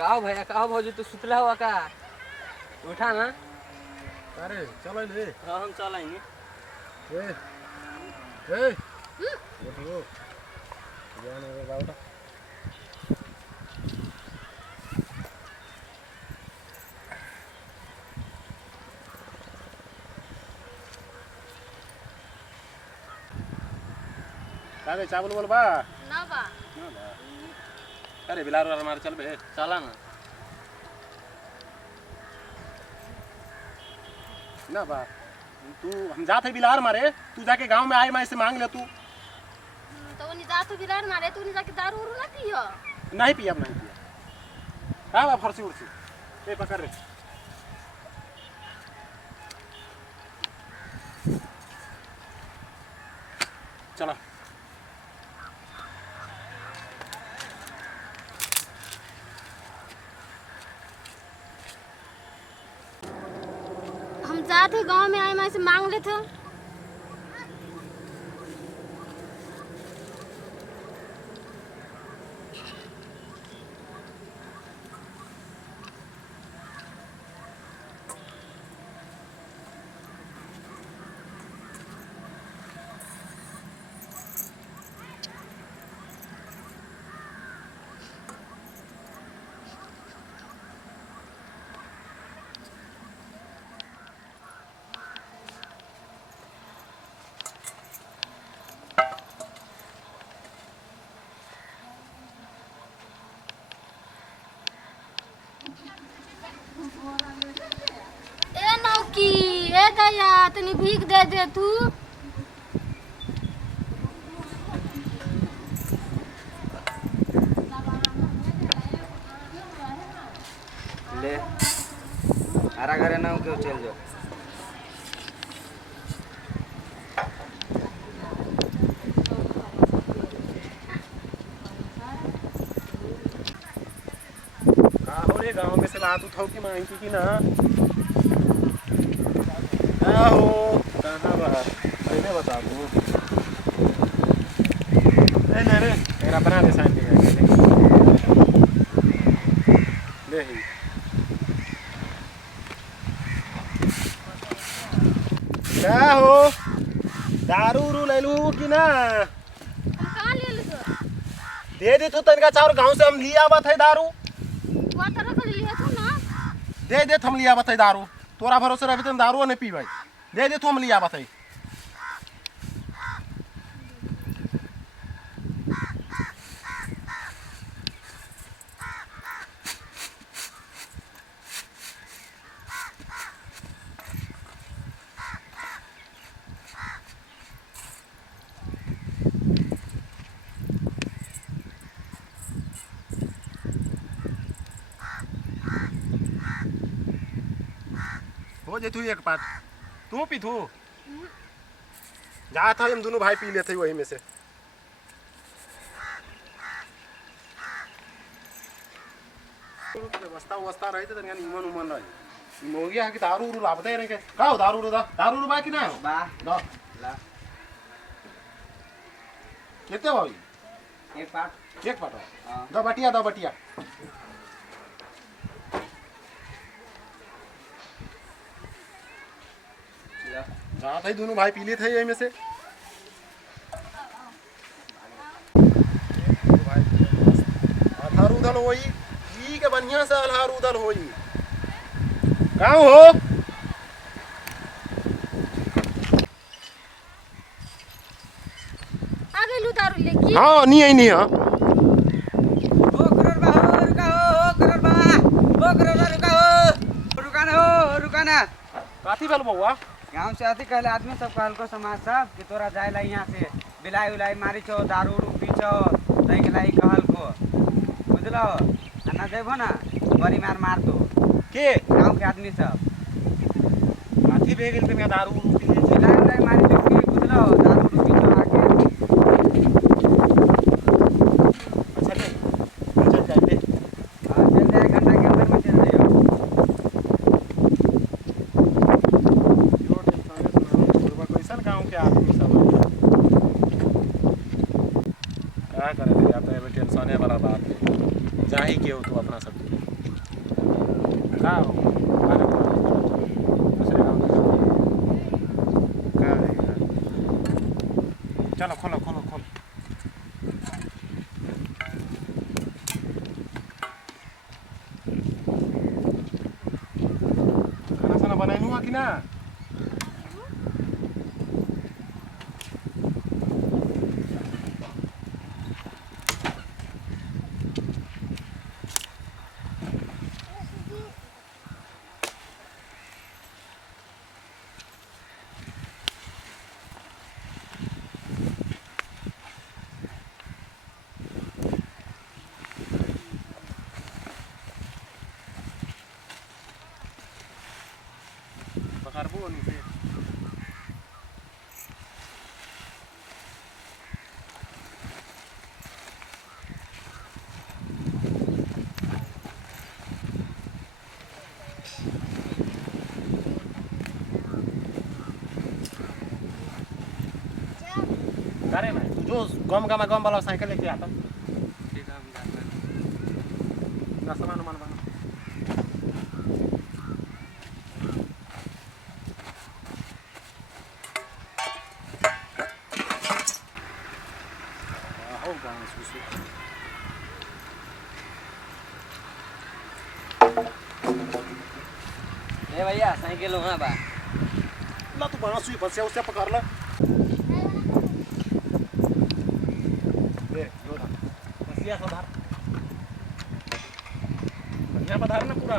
का भैया का भौजी तू सुतला हुआ का उठा ना। अरे चलो ले। हाँ हम चल आएंगे। ए ए उठो जाने रे बाबा। काहे चावल बोल बा ना बा। अरे बिलार वाला मार चल बे चला ना। ना बा तू हम जाते है बिलार मारे तू जाके गांव में आए मैं से मांग ले तू। तो उन्हीं जा तो बिलार मारे तो उन्हीं जाके दारू उरू ना पियो। नहीं पिया नहीं पिया का बा फरसी उड़सी ए पकड़ रे। चला हम जाते गांव में आए मैं से मांग लेते। ए नौकी ए दया तनी भीख दे दे तू। ले आरा घरे ना क्यों चल जाओ। गांव में से लात उठाओ की मांगी की ना हो कहाँ बाहर पहले बता दूँ रे मेरा बना दे साइन ले ही क्या हो दारू उरू ले लूँ कि ना कहाँ ले ले तो दे दे तू तनका चार गांव से हम लिया बात है दारू वो तरह कर लिया था ना। दे दे हम लिया बताई दारू तोरा भरोसे रहे तो दारू नहीं पी भाई दे दे हम लिया बताई। हो जे तू एक बात तू पी तू जा था हम दोनों भाई पी लेते वही में से व्यवस्था व्यवस्था रही थे तनिया इमन उमन रही हो गया कि दारू उरू लाभते रहे का हो दारू उरू दारू बा कि ना बा दा ला कितने भाई एक पाट हां दा बटिया जा था दोनों भाई पी लेते यही में से आधार उधर होई ठीक है बढ़िया से आधार उधर होई कहाँ हो आ गई लू दारू लेके। हाँ नहीं आई नहीं हाँ ओ करोड़ बा हो रुका हो ओ करोड़ बा ओ करोड़ बा रुका हो रुका ना काथी भेल बउआ गांव से आती कहले आदमी सब कहल को समाज सब कि तोरा जाए ला यहाँ से बिलाई उलाई मारी छो दारू उरू पीछो तई के लाई कहल को बुझलो ना देबो ना बड़ी मार दो के गांव के आदमी सब काथी भे गेल तनिया दारू उरू पी ले बिलाई उलाई मारी छो कि बुझलो दारू उरू पीछो आके अच्छा ले चल जाए ले हां चल जाए घंटा के अंदर में चल जाइयो। यो टेंशन सुना कैसन गांव के आदमी सब क्या करे या तो टेंशन वाला बात है जा ही के हो तू अपना सब का हो मारे दूसरे गांव का है चलो खोलो खोलो खोलो खाना साना बनाइनु हो कि ना Pakarbo ni sir. अरे भाई तू जो गम गम वाला साइकिल लेके आता ठीक है हम जाते हैं। ना सामान मान बना हो गाना सुसु ए भैया साइकिल होना बा ला तू बना सुई बस से पकड़ ला ए लो ना बसिया सुधार बढ़िया पधार ना पूरा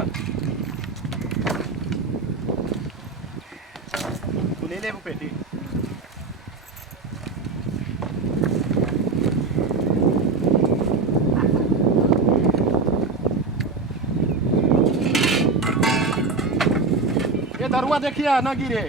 तू ले ले वो पेटी ये दरुआ देखिए ना गिरे